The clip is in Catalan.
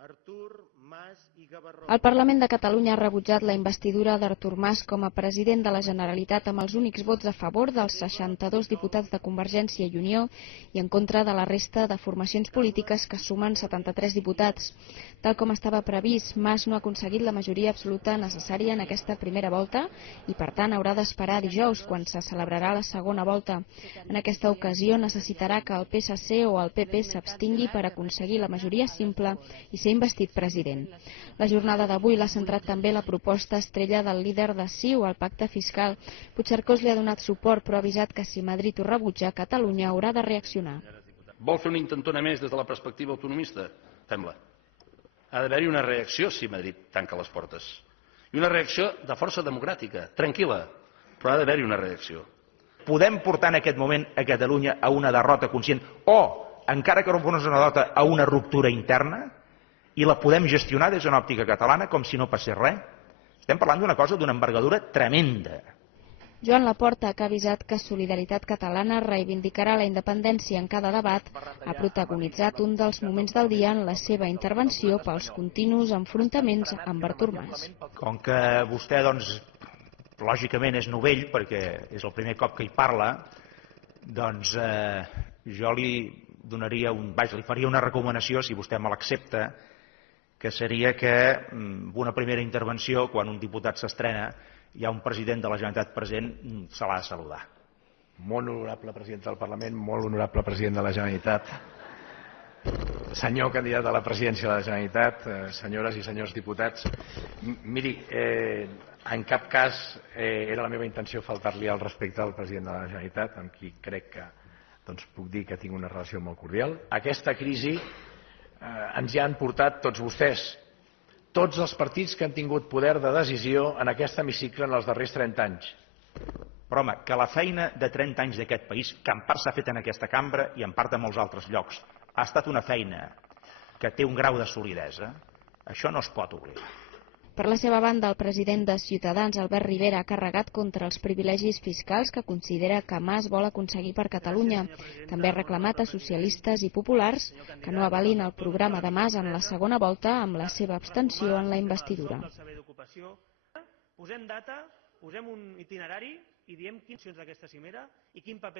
Artur Mas i Gavarró. El Parlament de Catalunya ha rebutjat la investidura d'Artur Mas com a president de la Generalitat amb els únics vots a favor dels 62 diputats de Convergència i Unió i en contra de la resta de formacions polítiques que sumen 73 diputats. Tal com estava previst, Mas no ha aconseguit la majoria absoluta necessària en aquesta primera volta i, per tant, haurà d'esperar dijous, quan se celebrarà la segona volta. En aquesta ocasió necessitarà que el PSC o el PP s'abstingui per aconseguir la majoria simple i ser investit president. La jornada d'avui l'ha centrat també la proposta estrella del líder de CiU, el pacte fiscal. Puigcercós li ha donat suport, però ha avisat que si Madrid ho rebutja, Catalunya haurà de reaccionar. Vol fer una intentona més des de la perspectiva autonomista? Fem-la. Ha d'haver-hi una reacció si Madrid tanca les portes. I una reacció de força democràtica, tranquil·la, però ha d'haver-hi una reacció. Podem portar en aquest moment a Catalunya a una derrota conscient o, encara que no fos una derrota, a una ruptura interna? I la podem gestionar des d'una òptica catalana com si no passés res? Estem parlant d'una cosa d'una envergadura tremenda. Joan Laporta, que ha avisat que Solidaritat Catalana reivindicarà la independència en cada debat, ha protagonitzat un dels moments del dia en la seva intervenció pels continus enfrontaments amb Artur Mas. Com que vostè, doncs, lògicament és novell, perquè és el primer cop que hi parla, doncs jo li faria una recomanació, si vostè me l'accepta, que seria que en una primera intervenció, quan un diputat s'estrena, hi ha un president de la Generalitat present, se l'ha de saludar. Molt honorable president del Parlament, molt honorable president de la Generalitat, senyor candidat a la presidència de la Generalitat, senyores i senyors diputats, miri, en cap cas era la meva intenció faltar-li al respecte al president de la Generalitat, amb qui crec que puc dir que tinc una relació molt cordial. Aquesta crisi ens hi han portat tots vostès, tots els partits que han tingut poder de decisió en aquest hemicicle en els darrers 30 anys. Però, home, que la feina de 30 anys d'aquest país, que en part s'ha fet en aquesta cambra i en part en molts altres llocs, ha estat una feina que té un grau de solidesa, això no es pot oblidar. Per la seva banda, el president de Ciutadans, Albert Rivera, ha carregat contra els privilegis fiscals que considera que Mas vol aconseguir per Catalunya. També ha reclamat a socialistes i populars que no avalin el programa de Mas en la segona volta amb la seva abstenció en la investidura. Posem data, posem un itinerari i diem quines són d'aquesta cimera i quin paper